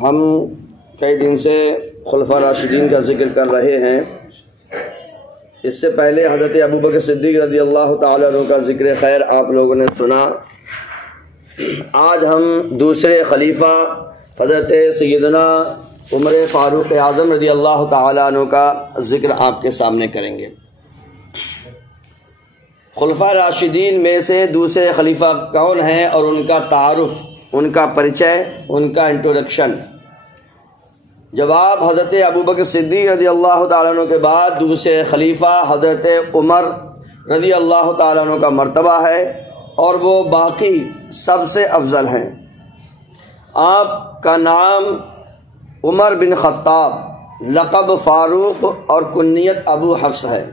ہم کئی دن سے خلفاء راشدین کا ذکر کر رہے ہیں۔ اس سے پہلے حضرت ابوبکر صدیق رضی اللہ تعالیٰ عنہ کا ذکر خیر آپ لوگوں نے سنا۔ آج ہم دوسرے خلیفہ حضرت سیدنا عمر فاروق اعظم رضی اللہ تعالیٰ عنہ کا ذکر آپ کے سامنے کریں گے۔ خلفاء راشدین میں سے دوسرے خلیفہ کون ہیں اور ان کا تعارف، ان کا پریچے، ان کا انٹروڈکشن۔ جواب، حضرت ابوبکر صدیق رضی اللہ تعالیٰ عنہ کے بعد دوسرے خلیفہ حضرت عمر رضی اللہ تعالیٰ عنہ کا مرتبہ ہے اور وہ باقی سب سے افضل ہیں۔ آپ کا نام عمر بن خطاب، لقب فاروق اور کنیت ابو حفص ہے۔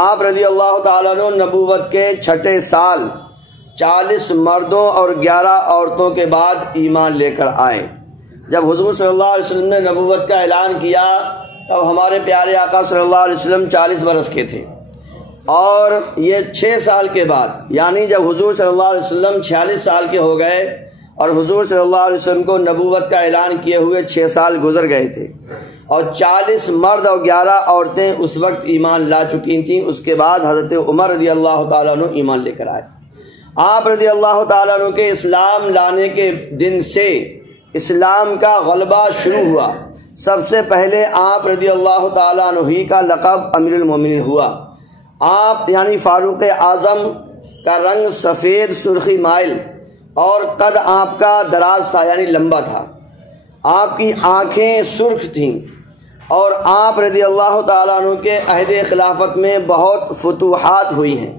آپ رضی اللہ تعالیٰ عنہ نبوت کے چھٹے سال 40 مردوں اور 11 عورتوں کے بعد ایمان لے کر آئے۔ جب حضور صلی اللہ علیہ وسلم نے نبوت کا اعلان کیا تب ہمارے پیارے آقا صلی اللہ علیہ وسلم 40 برس کے تھے، اور یہ 6 سال کے بعد، یعنی جب حضور صلی اللہ علیہ وسلم 46 سال کے ہو گئے اور حضور صلی اللہ علیہ وسلم کو نبوت کا اعلان کیے ہوئے 6 سال گزر گئے تھے، اور 40 مرد اور 11 عورتیں اس وقت ایمان لا چکی تھیں۔ اس کے بعد حضرت عمر رضی اللہ تعالیٰ عنہ ایمان لے کر آئے۔ آپ رضی اللہ تعالیٰ عنہ کے اسلام لانے کے دن سے اسلام کا غلبہ شروع ہوا۔ سب سے پہلے آپ رضی اللہ تعالیٰ عنہ ہی کا لقب امیر المومنین ہوا۔ آپ یعنی فاروق اعظم کا رنگ سفید سرخی مائل اور قد آپ کا دراز تھا، یعنی لمبا تھا۔ آپ کی آنکھیں سرخ تھیں، اور آپ رضی اللہ تعالیٰ عنہ کے عہد خلافت میں بہت فتوحات ہوئی ہیں۔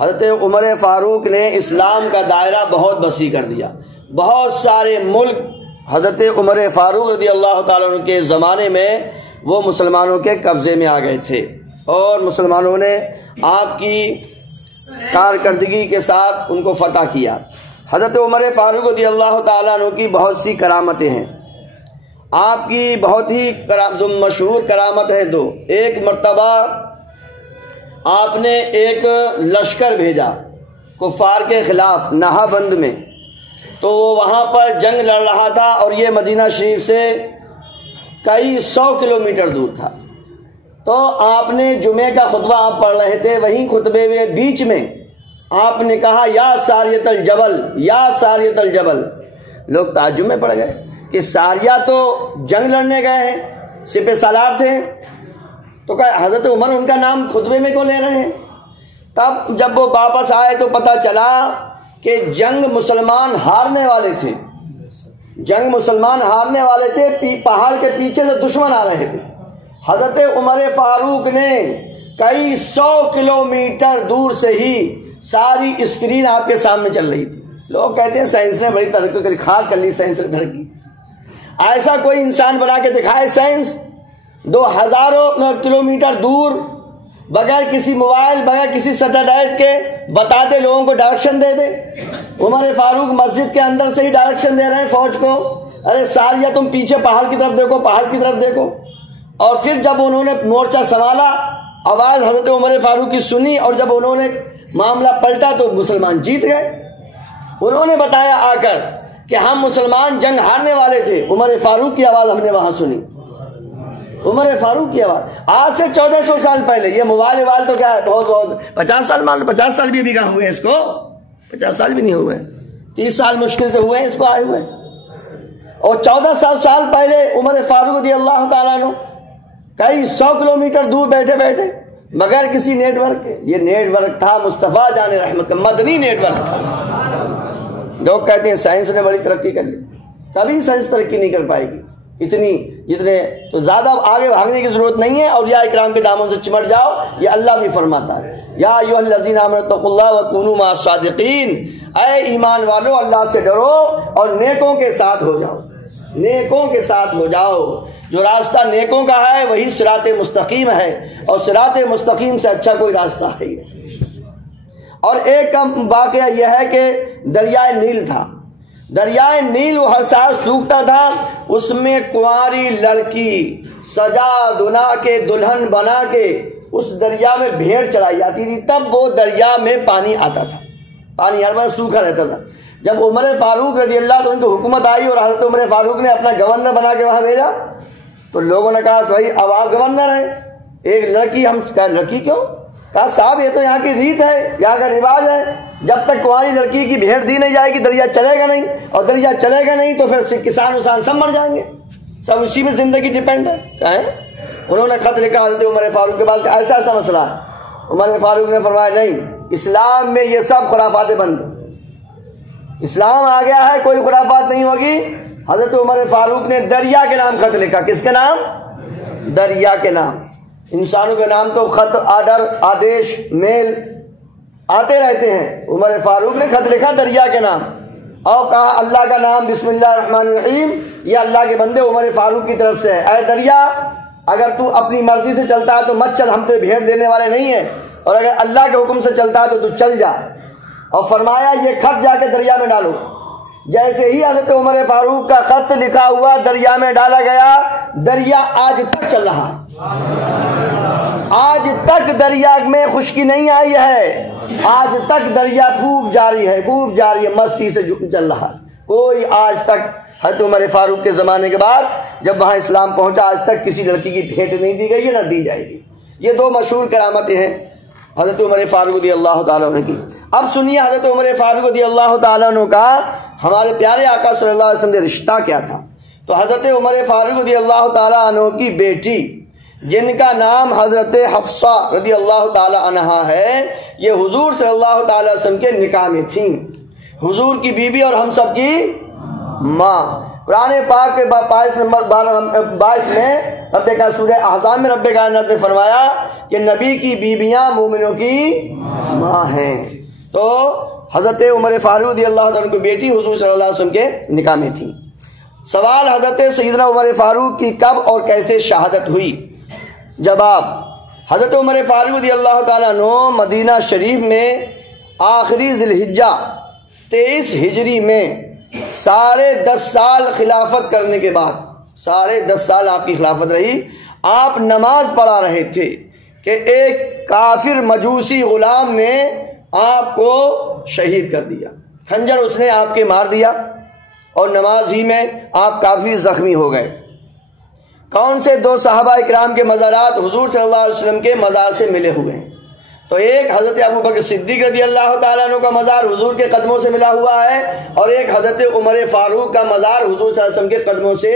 حضرت عمر فاروق نے اسلام کا دائرہ بہت وسیع کر دیا۔ بہت سارے ملک حضرت عمر فاروق رضی اللہ تعالیٰ عنہ کے زمانے میں وہ مسلمانوں کے قبضے میں آ گئے تھے، اور مسلمانوں نے آپ کی کارکردگی کے ساتھ ان کو فتح کیا۔ حضرت عمر فاروق رضی اللہ تعالیٰ عنہ کی بہت سی کرامتیں ہیں۔ آپ کی بہت ہی مشہور کرامت ہے دو۔ ایک مرتبہ آپ نے ایک لشکر بھیجا کفار کے خلاف نہا بند میں، تو وہ وہاں پر جنگ لڑ رہا تھا، اور یہ مدینہ شریف سے کئی 100 کلومیٹر دور تھا۔ تو آپ نے جمعے کا خطبہ آپ پڑھ رہے تھے، وہیں خطبے میں بیچ میں آپ نے کہا یا ساریت الجبل، یا ساریت الجبل۔ لوگ تعجب میں پڑ گئے کہ ساریہ تو جنگ لڑنے گئے ہیں، سپہ سالار تھے، تو کہا حضرت عمر ان کا نام خطبے میں کیوں لے رہے ہیں؟ تب جب وہ واپس آئے تو پتہ چلا کہ جنگ مسلمان ہارنے والے تھے، جنگ مسلمان ہارنے والے تھے، پہاڑ کے پیچھے سے دشمن آ رہے تھے۔ حضرت عمر فاروق نے کئی 100 کلومیٹر دور سے ہی ساری اسکرین آپ کے سامنے چل رہی تھی۔ لوگ کہتے ہیں سائنس نے بڑی ترقی کری، خاک کر لی سائنس نے ترقی۔ ایسا کوئی انسان بنا کے دکھائے سائنس، 2000 کلومیٹر دور بغیر کسی موبائل، بغیر کسی سیٹلائٹ کے بتاتے لوگوں کو ڈائریکشن دے دے۔ عمر فاروق مسجد کے اندر سے ہی ڈائریکشن دے رہے ہیں فوج کو، ارے ساریہ تم پیچھے پہاڑ کی طرف دیکھو، پہاڑ کی طرف دیکھو۔ اور پھر جب انہوں نے مورچہ سنبھالا، آواز حضرت عمر فاروق کی سنی، اور جب انہوں نے معاملہ پلٹا تو مسلمان جیت گئے۔ انہوں نے بتایا آ کر کہ ہم مسلمان جنگ ہارنے والے تھے، عمر فاروق کی آواز ہم نے وہاں سنی، عمر فاروق کی آواز۔ آج سے 1400 سال پہلے، یہ موبائل تو کیا ہے، بہت 50 سال مان لو، 50 سال بھی کہاں ہوئے اس کو، 50 سال بھی نہیں ہوئے، 30 سال مشکل سے ہوئے اس کو آئے ہوئے۔ اور 1400 سال پہلے عمر فاروق رضی اللہ تعالیٰ عنہ کئی 100 کلومیٹر دور بیٹھے بیٹھے بغیر کسی نیٹ ورک کے، یہ نیٹ ورک تھا مصطفیٰ جان رحمت کا مدنی نیٹ ورک تھا۔ لوگ کہتے ہیں سائنس نے بڑی ترقی کر لی، کبھی سائنس ترقی نہیں کر پائے گی اتنی جتنے، تو زیادہ آگے بھاگنے کی ضرورت نہیں ہے، اولیاء اکرام کے دامن سے چمٹ جاؤ، یہ اللہ بھی فرماتا ہے یا ایھا الذین آمنوا اتقوا اللہ وکونوا مع الصادقین، اے ایمان والو اللہ سے ڈرو اور نیکوں کے ساتھ ہو جاؤ، نیکوں کے ساتھ ہو جاؤ۔ جو راستہ نیکوں کا ہے وہی صراط مستقیم ہے، اور صراط مستقیم سے اچھا کوئی راستہ ہے ہی نہیں۔ اور ایک واقعہ یہ ہے کہ دریائے نیل تھا، دریائے نیل وہ ہر سال سوکھتا تھا، اس میں کنواری لڑکی سجا دنا کے دلہن بنا کے اس دریا میں بھیڑ چلائی جاتی تھی، تب وہ دریا میں پانی آتا تھا، پانی ہر بار سوکھا رہتا تھا۔ جب عمر فاروق رضی اللہ عنہ کی حکومت آئی اور حضرت عمر فاروق نے اپنا گورنر بنا کے وہاں بھیجا تو لوگوں نے کہا بھائی اب آپ گورنر ہیں، ایک لڑکی، ہم کہا لڑکی کیوں؟ کہا صاحب یہ تو یہاں کی ریت ہے، یہاں کا رواج ہے، جب تک کنواری لڑکی کی بھیٹ دی نہیں جائے گی دریا چلے گا نہیں، اور دریا چلے گا نہیں تو پھر کسان وسان سب مر جائیں گے، سب اسی میں زندگی ڈیپینڈ ہے۔ کہیں انہوں نے خط لکھا حضرت عمر فاروق کے پاس کہ ایسا ایسا مسئلہ ہے۔ عمر فاروق نے فرمایا نہیں، اسلام میں یہ سب خرافات بند، اسلام آ گیا ہے، کوئی خرافات نہیں ہوگی۔ حضرت عمر فاروق نے دریا کے نام خط لکھا۔ کس کے نام؟ دریا کے نام۔ انسانوں کے نام تو خط، آرڈر، آدیش، میل آتے رہتے ہیں، عمر فاروق نے خط لکھا دریا کے نام اور کہا اللہ کا نام بسم اللہ الرحمن الرحیم، یہ اللہ کے بندے عمر فاروق کی طرف سے ہے، اے دریا اگر تو اپنی مرضی سے چلتا ہے تو مت چل، ہم تو بھیٹ دینے والے نہیں ہیں، اور اگر اللہ کے حکم سے چلتا ہے تو چل جا۔ اور فرمایا یہ خط جا کے دریا میں ڈالو۔ جیسے ہی حضرت عمر فاروق کا خط لکھا ہوا دریا میں ڈالا گیا، دریا آج تک چل رہا ہے، آج تک دریا میں خشکی نہیں آئی ہے، آج تک دریا خوب جاری ہے، خوب جاری ہے، مستی سے چل رہا ہے۔ کوئی آج تک حضرت عمر فاروق کے زمانے کے بعد جب وہاں اسلام پہنچا آج تک کسی لڑکی کی بھیٹ نہیں دی گئی ہے، نہ دی جائے گی۔ یہ دو مشہور کرامتیں ہیں حضرت عمر فاروق رضی اللہ تعالیٰ عنہ کی۔ اب سنیے حضرت عمر فاروق رضی اللہ تعالیٰ عنہ کا ہمارے پیارے آقا صلی اللہ علیہ وسلم سے رشتہ کیا تھا۔ تو حضرت عمر فاروق رضی اللہ تعالیٰ عنہ کی بیٹی جن کا نام حضرت حفصہ رضی اللہ تعالیٰ عنہا ہے، یہ حضور صلی اللہ تعالیٰ علیہ وسلم کے نکاح میں تھیں، حضور کی بیوی اور ہم سب کی ماں۔ قرآن پاک کے 22 نمبر 22 میں رب کا سورہ احزاب میں رب کائنات نے فرمایا کہ نبی کی بیویاں مومنوں کی ماں ہیں۔ تو حضرت عمر فاروق رضی اللہ عنہ کی بیٹی حضور صلی اللہ علیہ وسلم کے نکاح میں تھی۔ سوال حضرت سیدنا عمر فاروق کی کب اور کیسے شہادت ہوئی؟ جواب، حضرت عمر فاروق رضی اللہ تعالیٰ عنہ مدینہ شریف میں آخری ذی الحجہ 23 ہجری میں 10.5 سال خلافت کرنے کے بعد، 10.5 سال آپ کی خلافت رہی، آپ نماز پڑھا رہے تھے کہ ایک کافر مجوسی غلام نے آپ کو شہید کر دیا، خنجر اس نے آپ کے مار دیا اور نماز ہی میں آپ کافی زخمی ہو گئے۔ کون سے 2 صحابہ اکرام کے مزارات حضور صلی اللہ علیہ وسلم کے مزار سے ملے ہوئے ہیں؟ تو ایک حضرت ابوبکر صدیق رضی اللہ تعالیٰ عنہ کا مزار حضور کے قدموں سے ملا ہوا ہے، اور ایک حضرت عمر فاروق کا مزار حضور صلی اللہ علیہ وسلم کے قدموں سے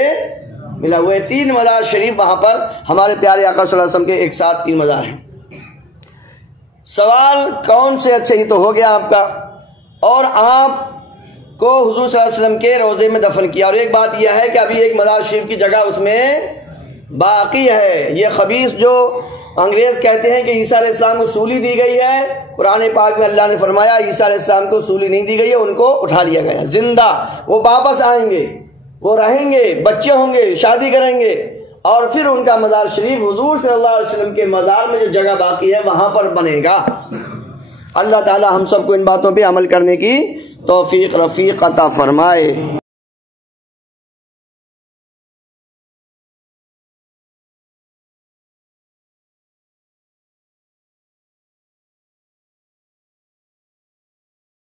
ملا ہوا ہے۔ 3 مزار شریف وہاں پر ہمارے پیارے آقا صلی اللہ علیہ وسلم کے ایک ساتھ 3 مزار ہیں۔ سوال کون سے اچھا ہی تو ہو گیا آپ کا، اور آپ کو حضور صلی اللہ علیہ وسلم کے روضے میں دفن کیا، اور ایک بات یہ ہے کہ ابھی ایک مزار شریف کی جگہ اس میں باقی ہے۔ یہ خبیث جو انگریز کہتے ہیں کہ عیسیٰ علیہ السلام کو سولی دی گئی ہے، قرآن پاک میں اللہ نے فرمایا عیسیٰ علیہ السلام کو سولی نہیں دی گئی ہے، ان کو اٹھا لیا گیا زندہ، وہ واپس آئیں گے، وہ رہیں گے، بچے ہوں گے، شادی کریں گے، اور پھر ان کا مزار شریف حضور صلی اللہ علیہ وسلم کے مزار میں جو جگہ باقی ہے وہاں پر بنے گا۔ اللہ تعالی ہم سب کو ان باتوں پہ عمل کرنے کی توفیق رفیق عطا فرمائے۔